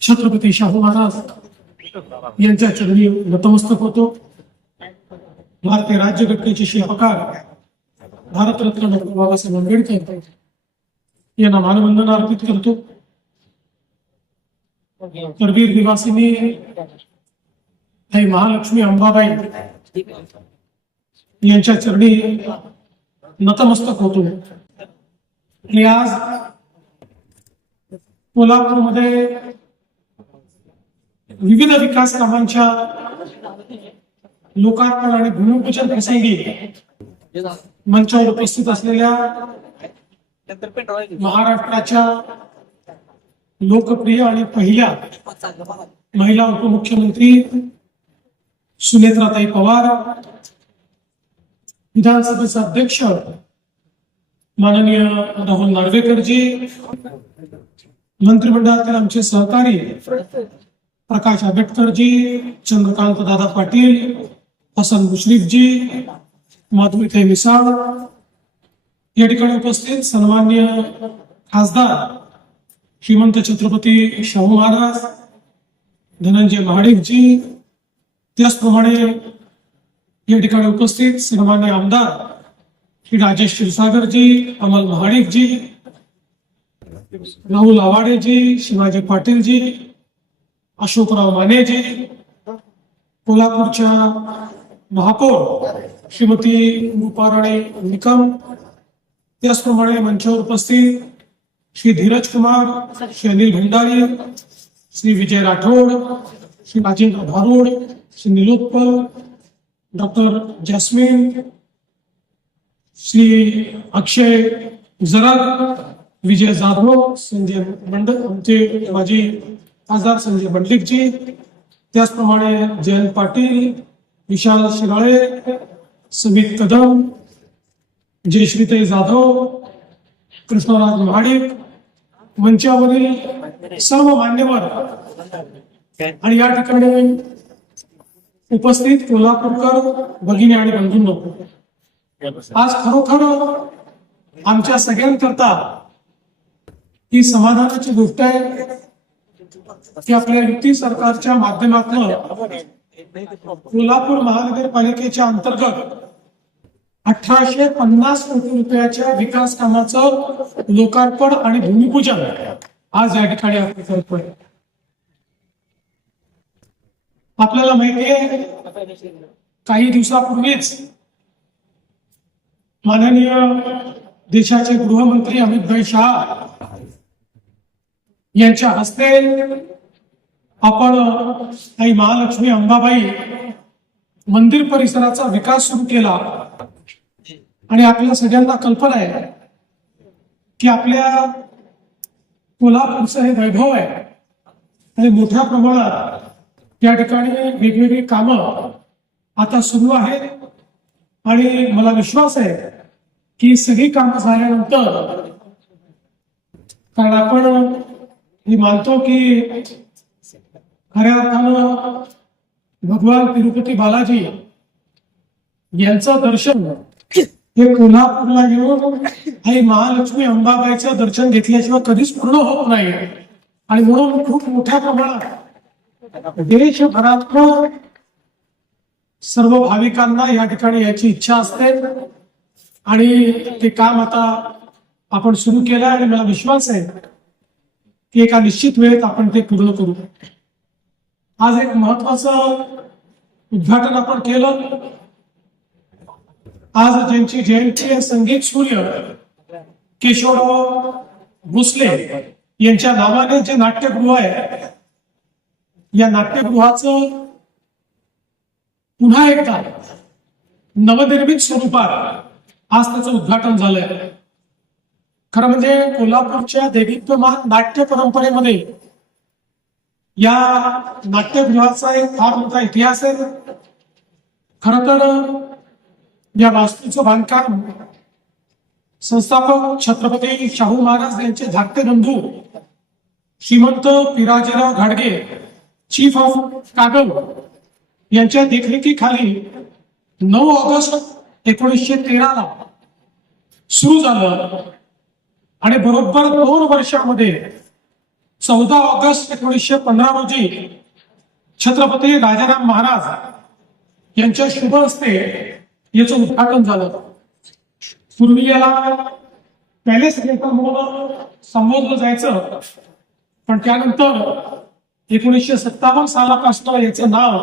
छत्रपती शाहू महाराज यांच्या चरणी नतमस्तक होतो। भारतीय राज्यघटनेचे शिल्पकार भारतरत्न डॉक्टर बाबासाहेब आंबेडकर यांना मानवंदना अर्पित करतो। करवीर निवासिनी आई महालक्ष्मी अंबाबाई यांच्या चरणी नतमस्तक होतो। आणि आज कोल्हापूरमध्ये विविध विकास कामांच्या लोकार्पण आणि भूमिपूजन प्रसंगी मंचावर उपस्थित असलेल्या महाराष्ट्राच्या लोकप्रिय आणि पहिल्या महिला उपमुख्यमंत्री सुनेत्राताई पवार, विधानसभेचे अध्यक्ष माननीय राहुल नार्वेकरजी, मंत्रिमंडळातील आमचे सहकारी प्रकाश आंबेडकरजी, चंद्रकांत दादा पाटील, हसन मुश्रीफजी, माधुरीताई मिसाळ, या ठिकाणी उपस्थित सन्माननीय खासदार श्रीमंत छत्रपती शाहू महाराज, धनंजय महाडिकजी, त्याचप्रमाणे या ठिकाणी उपस्थित सन्माननीय आमदार श्री राजेश क्षीरसागरजी, अमल महाडिकजी, राहुल आवाडेजी, शिवाजी पाटीलजी, अशोकराव मानेजी, कोल्हापूरच्या महापौर श्रीमती रूपाराणी निकम, त्याचप्रमाणे मंचावर उपस्थित श्री धीरज कुमार, श्री अनिल भंडारी, श्री विजय राठोड, श्री राजेंद्र भारुड, श्री निलोत्पल, डॉक्टर जैस्मिन, श्री अक्षय जरग, विजय जाधव, संजय मंडल, आमचे माजी खासदार संजय मंडलिकजी, त्याचप्रमाणे जयंत पाटील, विशाल शिराळे, समित कदम, जयश्रीताई जाधव, कृष्णराज महाडिक, मंचावरील सर्व मान्यवर आणि या ठिकाणी उपस्थित कोल्हापूरकर भगिनी आणि बंधूंनो, आज खरोखर आमच्या सगळ्यांकरता ही समाधानाची गोष्ट आहे की आपल्या युती सरकारच्या माध्यमातून कोल्हापूर महानगरपालिकेच्या अंतर्गत 1850 कोटी रुपयाच्या विकास कामाचं लोकार्पण आणि भूमिपूजन आज या ठिकाणी आपण करतोय। आपल्याला माहिती आहे काही दिवसापूर्वीच माननीय देशाचे गृहमंत्री अमित भाई शाह यांच्या हस्ते आपण आई महालक्ष्मी अंबाबाई मंदिर परिसराचा विकास सुरू केला। आणि आपल्या सगळ्यांना कल्पना आहे की आपल्या कोल्हापूरचं हे वैभव आहे आणि मोठ्या प्रमाणात या ठिकाणी वेगवेगळी कामं आता सुरू आहेत आणि मला विश्वास आहे की सगळी कामं झाल्यानंतर, कारण आपण हे मानतो की खऱ्या अर्थानं भगवान तिरुपती बालाजी यांचं दर्शन हे कोल्हापूरला येऊन आई महालक्ष्मी अंबाबाईचं दर्शन घेतल्याशिवाय कधीच पूर्ण होत नाही। आणि म्हणून खूप मोठ्या प्रमाणात देशभरातून सर्व भाविकांना या ठिकाणी याची इच्छा असते आणि ते काम आता आपण सुरू केलं आणि मला विश्वास आहे की एका निश्चित वेळेत आपण ते पूर्ण करू। आज एक महत्वाचं उद्घाटन आपण केलं। आज ज्यांची जयंती आहे, संगीत सूर्य केशवराव भोसले यांच्या नावाने जे नाट्यगृह आहे, या नाट्यगृहाचं पुन्हा एकदा नवनिर्मित स्वरूपात आज त्याचं उद्घाटन झालंय। खरं म्हणजे कोल्हापूरच्या देदीप्यमान नाट्य परंपरेमध्ये या नाट्यगृहाचा एक फार मोठा इतिहास आहे। खरं तर या वास्तूचं बांधकाम संस्थापक छत्रपती शाहू महाराज यांचे धाकटे बंधू श्रीमंत पिराजीराव घाडगे, चीफ ऑफ कागल यांच्या देखरेखीखाली 9 ऑगस्ट 1913 सुरू झालं आणि बरोबर 2 वर्षामध्ये 14 ऑगस्ट 1915 रोजी छत्रपती राजाराम महाराज यांच्या शुभ हस्ते याचं उद्घाटन झालं. पूर्वी याला पॅलेस थिएटर म्हणून संबोधलं जायचं, पण त्यानंतर 1957 सालापासून याचं नाव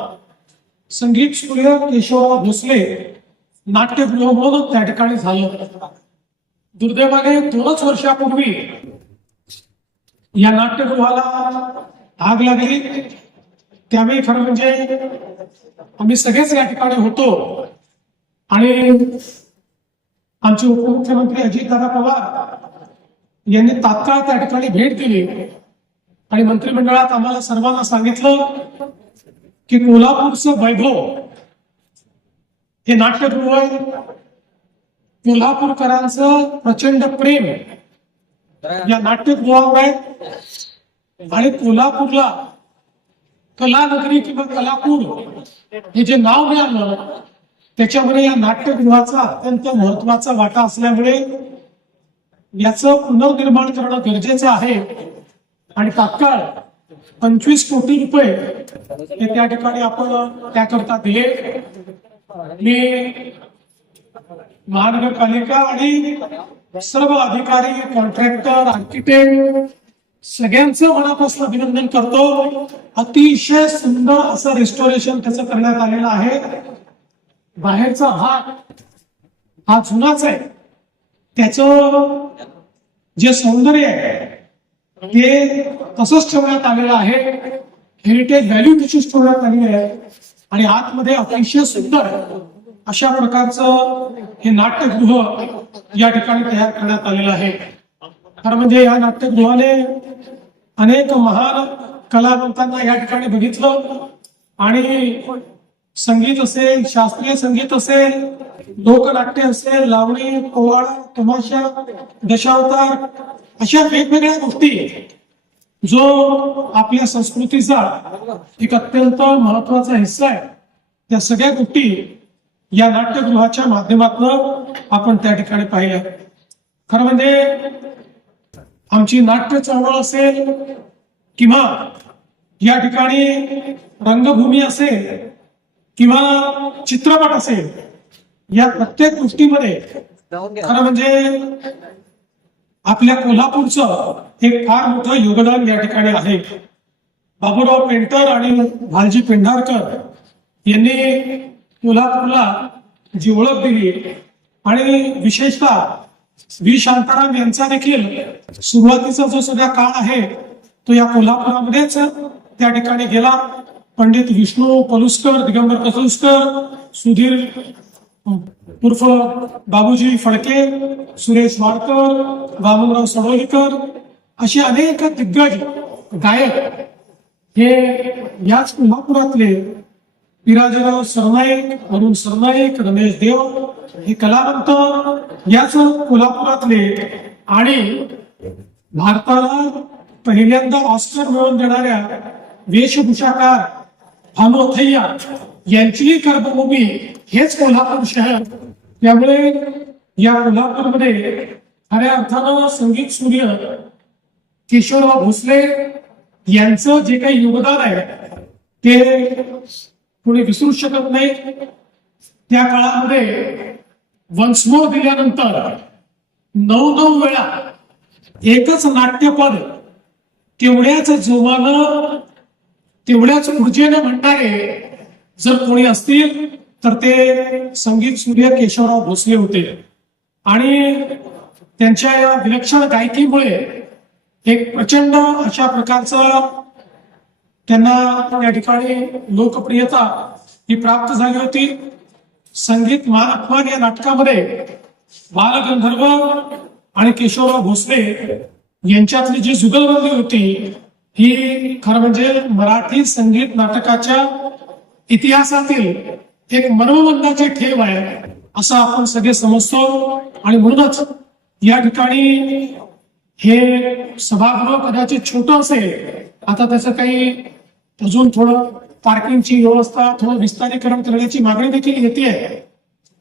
संगीत सूर्य केशवराव भोसले नाट्यगृह म्हणून त्या ठिकाणी झालं. दुर्दैवाने 2च वर्षापूर्वी या नाट्यगृहाला आग लागली. त्यावेळी खरं म्हणजे आम्ही सगळेच या ठिकाणी होतो आणि आमचे उपमुख्यमंत्री अजितदादा पवार यांनी तात्काळ त्या ठिकाणी भेट दिली आणि मंत्रिमंडळात आम्हाला सर्वांना सांगितलं की कोल्हापूरचं वैभव हे नाट्यगृह आहे. कोल्हापूरकरांचं प्रचंड प्रेम या नाट्यगृहावर आहे आणि कोल्हापूरला कलानगरी किंवा कलापूर हे जे नाव मिळालं त्याच्यामध्ये या नाट्यगृहाचा अत्यंत महत्वाचा वाटा असल्यामुळे याचं पुनर्निर्माण करणं गरजेचं आहे आणि तात्काळ 25 कोटी रुपये हे त्या ठिकाणी आपण त्याकरता दिले. मी महानगरपालिका आणि सर्व अधिकारी, कॉन्ट्रॅक्टर, आर्किटेक्ट सगळ्यांचं मनापासून अभिनंदन करतो. अतिशय सुंदर असं रेस्टोरेशन त्याचं करण्यात आलेलं आहे. बाहेरचा हा जुनाच आहे, त्याचं जे सौंदर्य आहे ते तसंच ठेवण्यात आलेलं आहे. हेरिटेज व्हॅल्यू तशीच ठेवण्यात आलेली आहे आणि आतमध्ये अतिशय सुंदर अशा प्रकारचं हे नाट्यगृह या ठिकाणी तयार करण्यात आलेलं आहे. खरं म्हणजे या नाट्यगृहाने अनेक महान कलावंतांना या ठिकाणी बघितलं आणि संगीत असेल, शास्त्रीय संगीत असेल, लोकनाट्य असेल, लावणी, पोवाडा, तमाशा, दशावतार अशा वेगवेगळ्या गोष्टी जो आपल्या संस्कृतीचा एक अत्यंत महत्वाचा हिस्सा आहे, त्या सगळ्या गोष्टी या नाट्यगृहाच्या माध्यमातून आपण त्या ठिकाणी पाहिल्या. खरं म्हणजे आमची नाट्य चळवळ असेल किंवा या ठिकाणी रंगभूमी असेल किंवा चित्रपट असेल, या प्रत्येक गोष्टीमध्ये खरं म्हणजे आपल्या कोल्हापूरचं एक फार मोठं योगदान या ठिकाणी आहे. बाबूराव पेंटर आणि भालजी पेंढारकर यांनी कोल्हापूरला जी ओळख दिली आणि विशेषतः व्ही शांताराम यांचा देखील सुरुवातीचा जो सगळा काळ आहे तो या कोल्हापुरामध्येच त्या ठिकाणी गेला. पंडित विष्णू पलुस्कर, दिगंबर पलुस्कर, सुधीर उर्फ बाबूजी फडके, सुरेश वाडकर, वामनराव सडोलीकर असे अनेक दिग्गज गायक हे याच कोल्हापुरातले पिराजीराव सरनाईक, अरुण सरनाईक, रमेश देव हे कलावंत याच कोल्हापुरातले आणि भारताला पहिल्यांदा ऑस्कर मिळवून देणाऱ्या वेशभूषाकार भानु अथय्या यांचीही कर्मभूमी हेच कोल्हापूर शहर. त्यामुळे या कोल्हापूरमध्ये खऱ्या अर्थानं संगीत सूर्य केशवराव भोसले यांचं जे काही योगदान आहे ते कोणी विसरू शकत नाही. त्या काळामध्ये वन्स मोर दिल्यानंतर 9 वेळा एकच नाट्यपद तेवढ्याच जोमानं तेवढ्याच ऊर्जेने म्हणणारे जर कोणी असतील तर ते संगीत सूर्य केशवराव भोसले होते. आणि त्यांच्या या विलक्षण गायकीमुळे एक प्रचंड अशा प्रकारचं त्यांना या ठिकाणी लोकप्रियता ही प्राप्त झाली होती. संगीत महाअपमान या नाटकामध्ये बालगंधर्व आणि केशवराव भोसले यांच्यातली जी जुगलबंदी होती ही खरं म्हणजे मराठी संगीत नाटकाच्या इतिहासातील एक मर्मबंधाची ठेव आहे असं आपण सगळे समजतो. आणि म्हणूनच या ठिकाणी हे सभागृह कदाचित छोटं असेल, आता त्याचं काही अजून थोडं पार्किंगची व्यवस्था, थोडं विस्तारीकरण करण्याची मागणी देखील येते.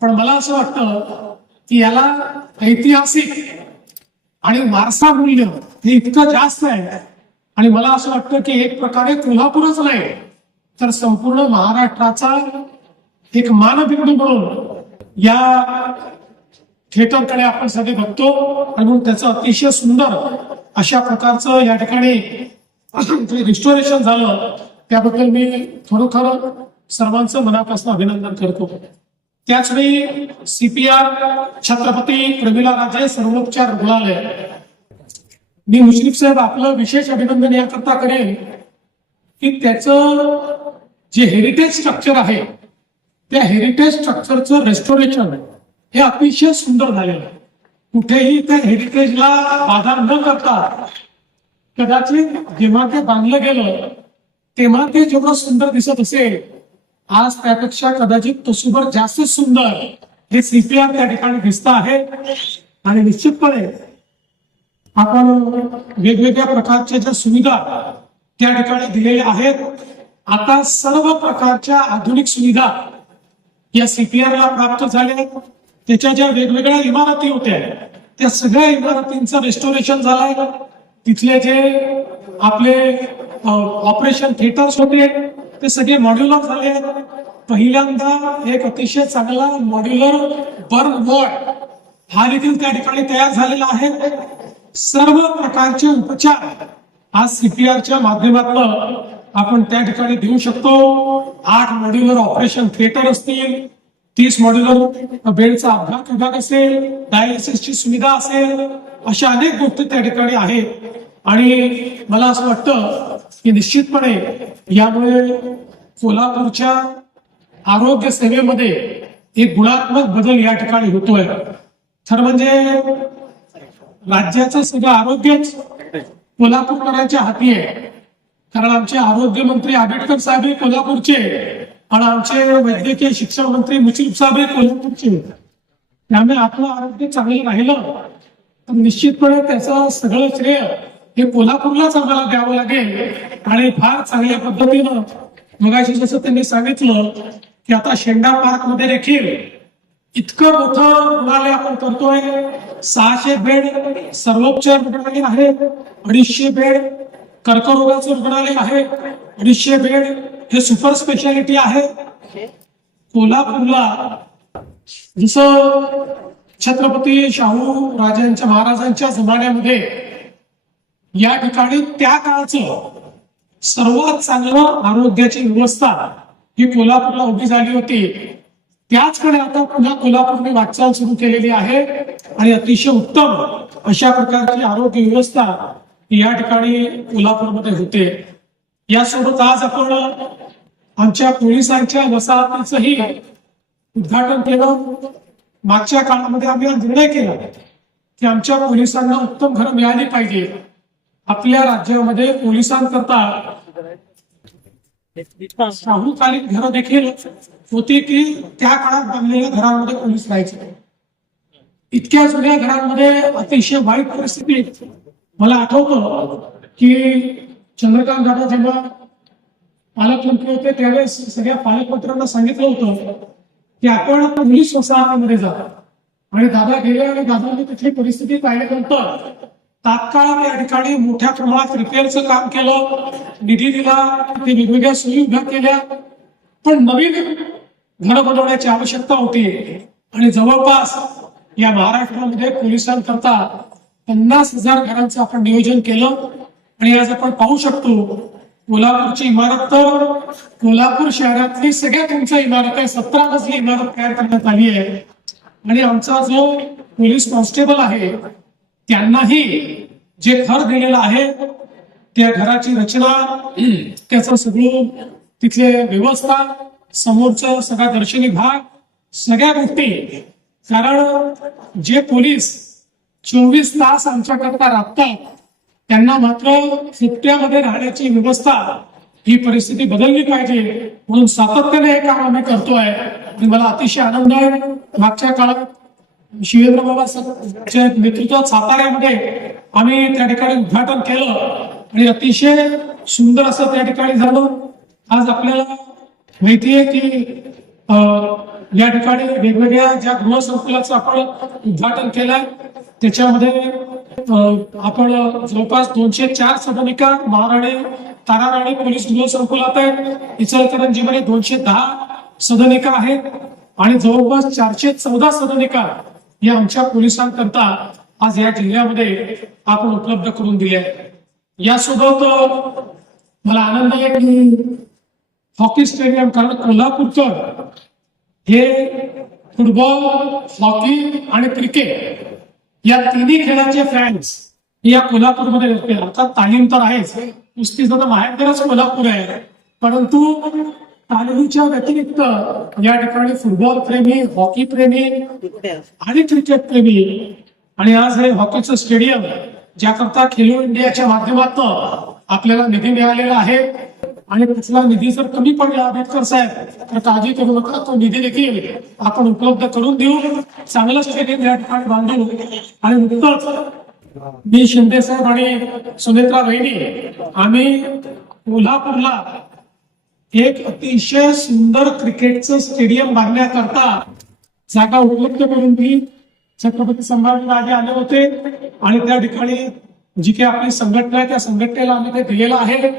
पण मला असं वाटतं की याला ऐतिहासिक आणि वारसा मूल्य हे इतकं जास्त आहे आणि मला असं वाटतं की एक प्रकारे कोल्हापूरच नाही तर संपूर्ण महाराष्ट्राचा एक मानबिंदू म्हणून या थिएटरकडे आपण सगळे बघतो आणि म्हणून त्याचं अतिशय सुंदर अशा प्रकारचं या ठिकाणी जे रिस्टोरेशन झालं त्याबद्दल मी खरोखर सर्वांचं मनापासून अभिनंदन करतो. त्याचवेळी CPR छत्रपती प्रमिला राजे सर्वोपचार रुग्णालय, मी मुश्रीफ साहेब आपलं विशेष अभिनंदन याकरता करेन की त्याचं जे हेरिटेज स्ट्रक्चर आहे त्या हेरिटेज स्ट्रक्चरचं रेस्टोरेशन हे अतिशय सुंदर झालेलं आहे. कुठेही त्या हेरिटेजला बाधा न करता कदाचित जेव्हा ते बांधलं गेलं तेव्हा ते जेवढं सुंदर दिसत असेल आज त्यापेक्षा कदाचित तसूभर जास्त सुंदर हे CPR त्या ठिकाणी दिसत आहे. आणि निश्चितपणे आपण वेगवेगळ्या प्रकारच्या ज्या सुविधा त्या ठिकाणी दिलेल्या आहेत, आता सर्व प्रकारच्या आधुनिक सुविधा या CPR ला प्राप्त झाल्या. त्याच्या ज्या वेगवेगळ्या इमारती होत्या त्या सगळ्या इमारतींचं रेस्टोरेशन झालंय. तिथले जे आपले ऑपरेशन थिएटर्स होते ते सगळे मॉड्युलर झाले. पहिल्यांदा एक अतिशय चांगला मॉड्युलर बर्न वॉर्ड हा देखील त्या ठिकाणी तयार झालेला आहे. सर्व प्रकारचे उपचार आज CPRच्या माध्यमातून आपण त्या ठिकाणी देऊ शकतो. 8 मॉड्युलर ऑपरेशन थिएटर असतील, 30 मॉड्युलर बेडचा अपघात विभाग असेल, डायलिसिसची सुविधा असेल, अशा अनेक गोष्टी त्या ठिकाणी आहेत. आणि मला असं वाटतं की निश्चितपणे यामुळे कोल्हापूरच्या आरोग्य सेवेमध्ये एक गुणात्मक बदल या ठिकाणी होतोय. खरं म्हणजे राज्याचं सगळं आरोग्यच कोल्हापूरकरांच्या हाती आहे. कारण आमचे आरोग्य मंत्री आंबेडकर साहेब हे कोल्हापूरचे आणि आमचे वैद्यकीय शिक्षण मंत्री मुश्रीफ साहेब हे कोल्हापूरचे. त्यामुळे आपलं आरोग्य चांगलं राहिलं तर निश्चितपणे त्याचं सगळं श्रेय हे कोल्हापूरलाच आम्हाला द्यावं लागेल. आणि फार चांगल्या पद्धतीनं मगाशी जसं त्यांनी सांगितलं की आता शेंडा पार्क मध्ये देखील इतकं मोठं रुग्णालय आपण करतोय. 600 बेड सर्वोपचार रुग्णालय आहे, 250 बेड कर्करोगाचं रुग्णालय आहे, 250 बेड हे सुपर स्पेशालिटी आहे. कोल्हापूरला जसं छत्रपती शाहू राजांच्या महाराजांच्या जमान्यामध्ये या ठिकाणी त्या काळचं सर्वात चांगलं आरोग्याची व्यवस्था ही कोल्हापूरला उभी झाली होती, त्याचकडे आता पुन्हा कोल्हापूरने वाटचाल सुरू केलेली आहे. आणि अतिशय उत्तम अशा प्रकारची आरोग्य व्यवस्था या ठिकाणी कोल्हापूरमध्ये होते. यासोबत आज आपण आमच्या पोलिसांच्या वसाहतीचंही उद्घाटन केलं. मागच्या काळामध्ये आम्ही निर्णय केला की आमच्या पोलिसांना उत्तम घरं मिळाली पाहिजे. आपल्या राज्यामध्ये पोलिसांकरता शाहूकालीन घरं देखील होती की त्या काळात बांधलेल्या घरांमध्ये पोलीस राहायचे. इतक्या जुन्या घरांमध्ये अतिशय वाईट परिस्थिती. मला आठवतं की चंद्रकांत दादा जेव्हा पालकमंत्री होते त्यावेळेस सगळ्या पालकमंत्र्यांना सांगितलं होतं की आपण पोलीस वसाहतीमध्ये जा. आणि दादा गेले आणि दादांनी तिथली परिस्थिती पाहिल्यानंतर तात्काळ या ठिकाणी मोठ्या प्रमाणात रिपेअरचं काम केलं, निधी दिला, ते वेगवेगळ्या सोयी उभ्या केल्या. पण नवीन घरं बनवण्याची आवश्यकता होती आणि जवळपास या महाराष्ट्रामध्ये पोलिसांकरता 50,000 घरांचं आपण नियोजन केलं. आणि आज आपण पाहू शकतो कोल्हापूरची इमारत तर कोल्हापूर शहरातली सगळ्यात उंच इमारत आहे, 17 मजली इमारत तयार करण्यात आली आहे. आणि आमचा जो पोलीस कॉन्स्टेबल आहे त्यांनाही जे घर दिलेलं आहे त्या घराची रचना, त्याचं सगळं तिथले व्यवस्था, समोरचं सगळा दर्शनी भाग, सगळ्या गोष्टी. कारण जे पोलीस 24 तास आमच्याकरता राबतात त्यांना मात्र सुट्ट्यामध्ये राहण्याची व्यवस्था ही परिस्थिती बदलली पाहिजे म्हणून सातत्याने हे काम आम्ही करतोय. आणि मला अतिशय आनंद आहे. मागच्या काळात शिवेंद्र बाबाच्या नेतृत्वात साताऱ्यामध्ये आम्ही त्या ठिकाणी उद्घाटन केलं आणि अतिशय सुंदर असं त्या ठिकाणी झालं. आज आपल्याला माहिती आहे की या ठिकाणी वेगवेगळ्या ज्या गृहसंकुलाचं आपण उद्घाटन केलंय त्याच्यामध्ये आपण जवळपास 204 सदनिका महाराणी ताराराणी पोलीस गृह संकुलात आहेत. इचलकरंजीमध्ये 210 सदनिका आहेत आणि जवळपास 414 सदनिका या आमच्या पोलिसांकरता आज या जिल्ह्यामध्ये आपण उपलब्ध करून दिल्या आहेत. यासोबत मला आनंद आहे की हॉकी स्टेडियम, कारण कोल्हापूरकर हे फुटबॉल, हॉकी आणि क्रिकेट या तिन्ही खेळाचे फॅन्स या कोल्हापूरमध्ये असते. अर्थात तालीम तर आहेच, कुस्ती सुद्धा माहेरच कोल्हापूर आहे, परंतु तालमीच्या व्यतिरिक्त या ठिकाणी फुटबॉल प्रेमी, हॉकी प्रेमी आणि क्रिकेट प्रेमी, आणि आज हे हॉकीचं स्टेडियम ज्याकरता खेलो इंडियाच्या माध्यमातून आपल्याला निधी मिळालेला आहे आणि त्यातला निधी जर कमी पडला आंबेडकर साहेब तर काळजी करू नका, तो निधी देखील आपण उपलब्ध करून देऊ. चांगलं स्टेडियम या ठिकाणी बांधू. आणि नुकतंच मी शिंदे साहेब आणि सुनेत्रा बहिणी आम्ही कोल्हापूरला एक अतिशय सुंदर क्रिकेटचं स्टेडियम बांधण्याकरता जागा उपलब्ध करून दिली. छत्रपती संभाजीराजे आले होते आणि त्या ठिकाणी जी काही आपली संघटना आहे त्या संघटनेला आम्ही ते दिलेलं आहे.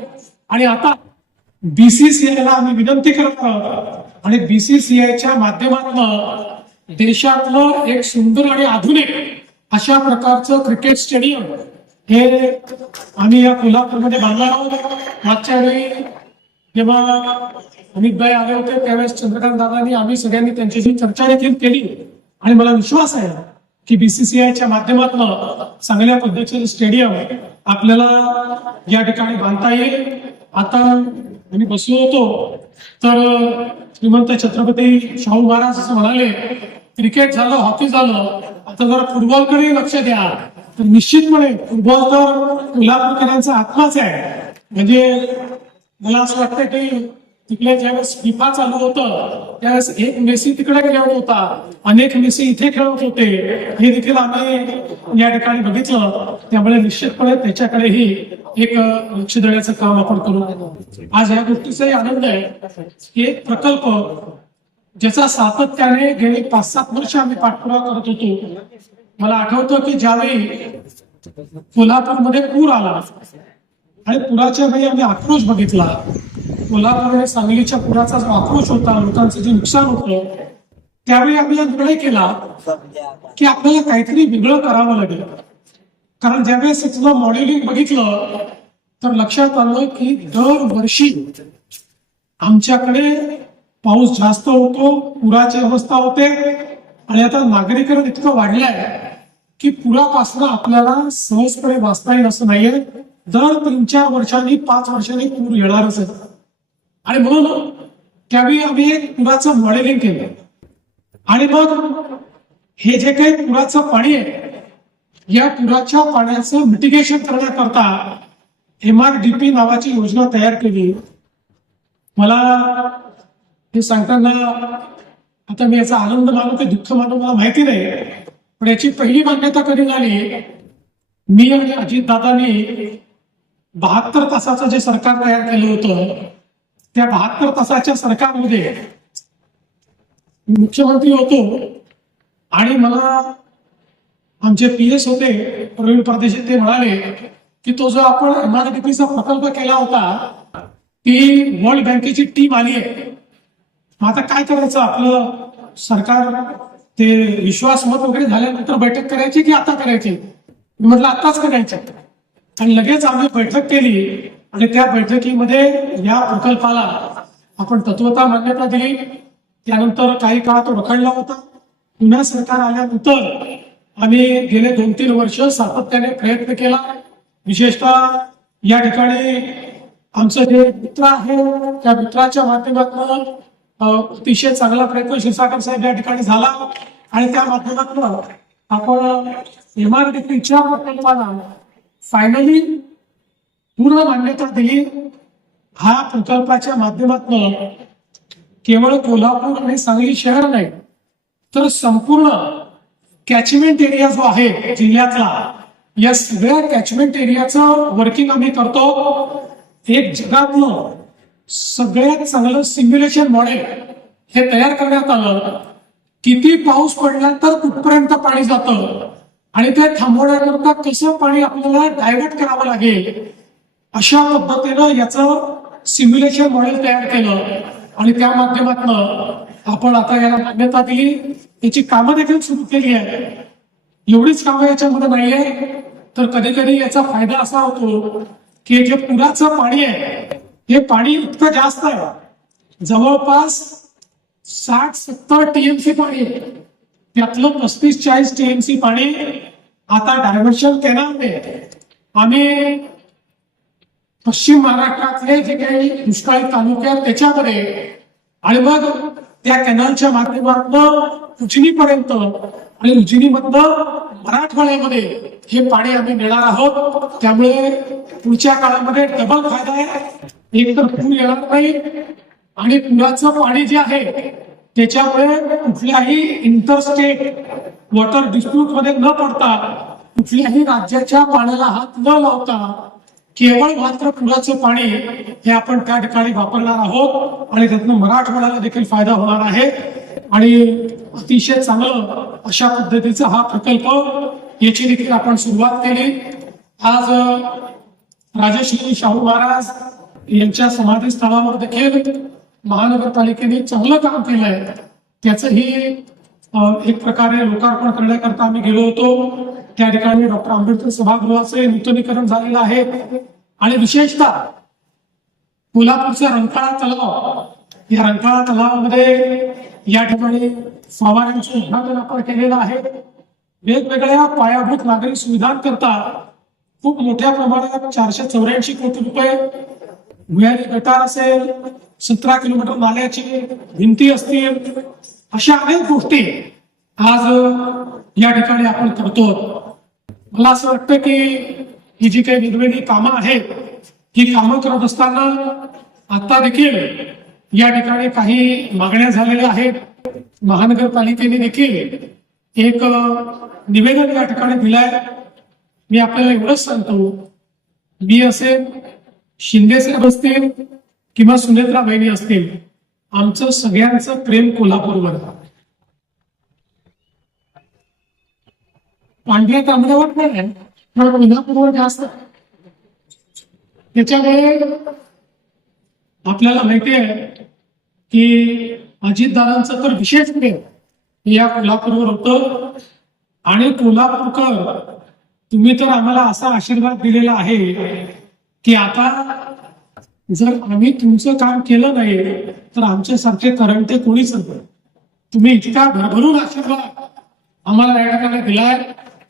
आणि आता बीसीसीआयला आम्ही विनंती करत आहोत आणि बीसीसीआयच्या माध्यमातून देशातलं एक सुंदर आणि आधुनिक अशा प्रकारचं क्रिकेट स्टेडियम हे आम्ही या कोल्हापूरमध्ये बांधणार आहोत. मागच्या वेळी जेव्हा अमितभाई आले होते त्यावेळेस चंद्रकांत दादांनी आम्ही सगळ्यांनी त्यांच्याशी चर्चा देखील केली आणि मला विश्वास आहे की बीसीसीआयच्या माध्यमातून चांगल्या पद्धतीचे स्टेडियम आपल्याला या ठिकाणी बांधता येईल. आता आम्ही बसलो होतो तर श्रीमंत छत्रपती शाहू महाराज असं म्हणाले, क्रिकेट झालं, हॉकी झालं, आता जरा फुटबॉलकडे लक्ष द्या. तर निश्चितपणे फुटबॉल तर कोल्हापूरकरांचा आत्माच आहे. म्हणजे मला असं वाटतं की तिकडे ज्यावेळेस फिफा चालू होतं त्यावेळेस एक मेसी तिकडे खेळत होता, अनेक मेसी इथे खेळत होते, हे देखील आम्ही या ठिकाणी बघितलं. त्यामुळे निश्चितपणे त्याच्याकडेही एक लक्ष देण्याचं काम आपण करू. आज या गोष्टीचाही आनंद आहे की एक प्रकल्प ज्याचा सातत्याने गेली 5-7 वर्ष आम्ही पाठपुरावा करत होतो. मला आठवतं की ज्यावेळी कोल्हापूरमध्ये पूर आला आणि पुराच्या वेळी आम्ही आक्रोश बघितला. कोल्हापूर सांगलीच्या पुराचा जो आक्रोश होता, लोकांचं जे नुकसान होतं, त्यावेळी आम्ही निर्णय केला की आपल्याला काहीतरी वेगळं करावं लागेल. कारण ज्यावेळेस त्याचं मॉडेलिंग बघितलं तर लक्षात आलं की दरवर्षी आमच्याकडे पाऊस जास्त होतो, पुराची अवस्था होते आणि आता नागरिकरण इतकं वाढलंय की पुरापासून आपल्याला सहजपणे वाचता येईल असं नाहीये. दर 3-4 वर्षांनी 5 वर्षांनी पूर येणारच आहे. आणि म्हणून त्यावेळी आम्ही एक पुराचं मॉडेलिंग केलं आणि मग हे जे काही पुराचं पाणी आहे या पुराच्या पाण्याचं मिटिगेशन करण्याकरता MRDP नावाची योजना तयार केली. मला हे सांगताना आता मी याचा आनंद मानू की दुःख मानू मला माहिती नाही, पण याची पहिली मान्यता कधी झाली, मी आणि अजितदादांनी 72 तासाचं जे सरकार तयार केलं होतं त्या 72 तासाच्या सरकारमध्ये मुख्यमंत्री होतो आणि मला आमचे PS होते प्रवीण परदेशी, ते म्हणाले की तो जो आपण MRDPचा प्रकल्प केला होता ती वर्ल्ड बँकेची टीम आली आहे, आता काय करायचं, आपलं सरकार ते विश्वासमत वगैरे झाल्यानंतर बैठक करायची की आता करायची. मी म्हटलं आताच करायची. आणि लगेच आम्ही बैठक केली आणि त्या बैठकीमध्ये या प्रकल्पाला आपण तत्वता मान्यता दिली. त्यानंतर काही काळ तो रखडला होता. पुन्हा सरकार आल्यानंतर आम्ही गेले 2-3 वर्ष सातत्याने प्रयत्न केला. विशेषतः या ठिकाणी आमचं जे मित्र आहे त्या मित्राच्या माध्यमातून अतिशय चांगला प्रयत्न क्षीरसागर साहेब या ठिकाणी झाला आणि त्या माध्यमातून आपण MRDPच्या प्रकल्पाला फायनली पूर्ण मान्यता दिली. हा प्रकल्पाच्या माध्यमातून केवळ कोल्हापूर आणि सांगली शहर नाही तर संपूर्ण कॅचमेंट एरिया जो आहे जिल्ह्यातला, या सगळ्या कॅचमेंट एरियाचं वर्किंग आम्ही करतो. एक जगातलं सगळ्यात चांगलं सिम्युलेशन मॉडेल हे तयार करण्यात आलं. किती पाऊस पडला तर कुठपर्यंत पाणी जातं आणि ते थांबवण्याकरता कसं पाणी आपल्याला डायव्हर्ट करावं लागेल अशा पद्धतीनं याचं सिम्युलेशन मॉडेल तयार केलं आणि त्या माध्यमातून आपण आता याला मान्यता दिली. याची कामं देखील सुरू केली आहे. एवढीच कामं याच्यामध्ये नाहीये, तर कधी कधी याचा फायदा असा होतो की जे पुराचं पाणी आहे हे पाणी इतकं जास्त आहे, जवळपास 60-70 TMC पाणी आहे. त्यातलं 35-40 TMC पाणी आता डायव्हर्शन केल्यामुळे आम्ही पश्चिम महाराष्ट्रातले जे काही दुष्काळी तालुके आहेत त्याच्यामध्ये आणि मग त्या कॅनलच्या माध्यमातून उजनीपर्यंत आणि उजनीमधनं मराठवाड्यामध्ये हे पाणी आम्ही नेणार आहोत. त्यामुळे पुढच्या काळामध्ये डबल फायदा आहे. एक तर पूर येणार नाही आणि पुराचं पाणी जे आहे त्याच्यामुळे कुठल्याही इंटरस्टेट वॉटर डिस्प्यूट मध्ये न पडता कुठल्याही राज्याच्या पाण्याला हात न लावता केवळ मात्र पुराचं पाणी हे आपण त्या ठिकाणी वापरणार आहोत आणि त्यातनं मराठवाड्याला देखील फायदा होणार आहे. आणि अतिशय चांगलं अशा पद्धतीचा हा प्रकल्प याची देखील आपण सुरुवात केली. आज राजश्री शाहू महाराज यांच्या समाधी स्थळावर देखील महानगरपालिकेने चांगलं काम केलंय. त्याचंही एक प्रकारे लोकार्पण करण्याकरता आम्ही गेलो होतो. त्या ठिकाणी डॉक्टर आंबेडकर सभागृहाचे नूतनीकरण झालेलं आहे आणि विशेषतः कोल्हापूरचा रंकाळा तलाव, या रंकाळा तलावामध्ये या ठिकाणी फवाऱ्यांचं उद्घाटन आपण केलेलं आहे. वेगवेगळ्या पायाभूत नागरी सुविधांकरता खूप मोठ्या प्रमाणात 484 कोटी रुपये, भुयारी गटार असेल, 17 किलोमीटर नाल्याची भिंती असतील, अशा अनेक गोष्टी आज या ठिकाणी आपण करतो. मला असं वाटतं की ही जी काही वेगवेगळी कामं आहेत ही कामं करत असताना आता देखील या ठिकाणी काही मागण्या झालेल्या आहेत. महानगरपालिकेने देखील एक निवेदन या ठिकाणी दिलंय. मी आपल्याला एवढंच सांगतो, मी असेल, शिंदे साहेब असतील किंवा सुनेत्रा बहिणी असतील, आमचं सगळ्यांचं प्रेम कोल्हापूरवर, पांढऱ्या तांबड्यावर नाही पण कोल्हापूरवर जास्त. त्याच्यामुळे आपल्याला माहिती आहे की अजितदादांचं तर विशेष प्रेम या कोल्हापूरवर होतं. आणि कोल्हापूरकर, तुम्ही तर आम्हाला असा आशीर्वाद दिलेला आहे की आता जर आम्ही तुमचं काम केलं नाही तर आमच्यासारखे करंटे कोणीच नाही. तुम्ही इतका भरभरून आशीर्वाद आम्हाला या ठिकाणी दिलाय.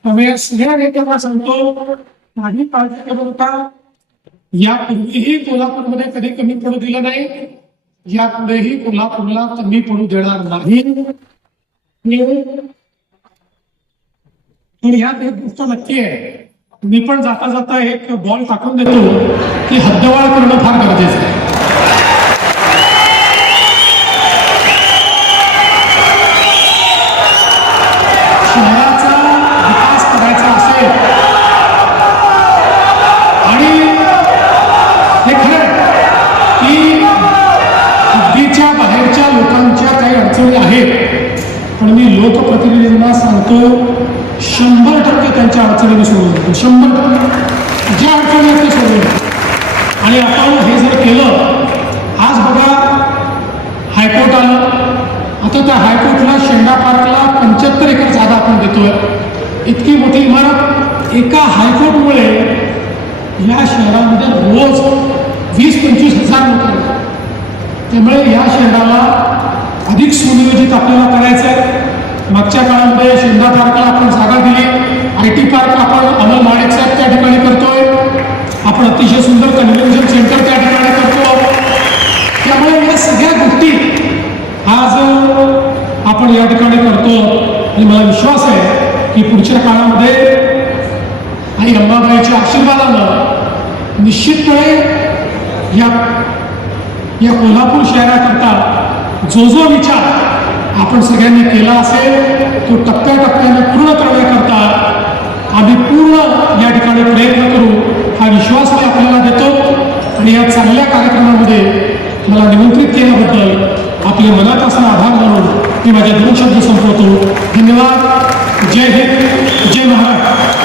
त्यामुळे सगळ्या नेत्यांना सांगतो, काही काळजी करू नका. यापूर्वीही कोल्हापूरमध्ये कधी कमी पडू दिलं नाही, यापुढेही कोल्हापूरला कमी पडू देणार नाही. पण यात एक गोष्ट नक्की आहे, मी पण जाता जाता एक बॉल टाकून देतो की हद्दवाढ करणं फार गरजेचं आहे. शहराचा विकास करायचा असेल आणि हे खरं की हद्दीच्या बाहेरच्या लोकांच्या काही अडचणी आहेत, पण मी लोकप्रतिनिधींना सांगतो 100% त्यांच्या अडचणीने सोडून देतो. 100% ज्या अडचणी आहेत ते सोडून देतो. आणि आपण हे जर केलं, आज बघा हायकोर्ट आलं, आता त्या हायकोर्टला शेंडा पार्कला 75 एकर जागा आपण देतोय. इतकी मोठी इमारत एका हायकोर्टमुळे या शहरामध्ये रोज 20-25 हजार लोक आहेत. त्यामुळे या शहराला अधिक सुनियोजित आपल्याला करायचं आहे. मागच्या काळामध्ये शेंडा पार्कला आपण जागा दिली, IT पार्क आपण अमल माणिक साहेब त्या ठिकाणी करतोय, आपण अतिशय सुंदर कन्व्हेन्शन सेंटर त्या ठिकाणी करतो. त्यामुळे या सगळ्या गोष्टी आज आपण या ठिकाणी करतो आणि मला विश्वास आहे की पुढच्या काळामध्ये आई अंबाबाईच्या आशीर्वादानं निश्चितपणे या कोल्हापूर शहराकरता जो विचार आपण सगळ्यांनी केला असेल तो टप्प्याटप्प्याने पूर्ण करण्याकरता आम्ही पूर्ण या ठिकाणी प्रयत्न करू, हा विश्वास मी आपल्याला देतो. आणि या चांगल्या कार्यक्रमामध्ये मला निमंत्रित केल्याबद्दल आपले मनात असणं आभार मानून मी माझे 2 शब्द संपवतो. धन्यवाद. जय हिंद, जय महाराष्ट्र.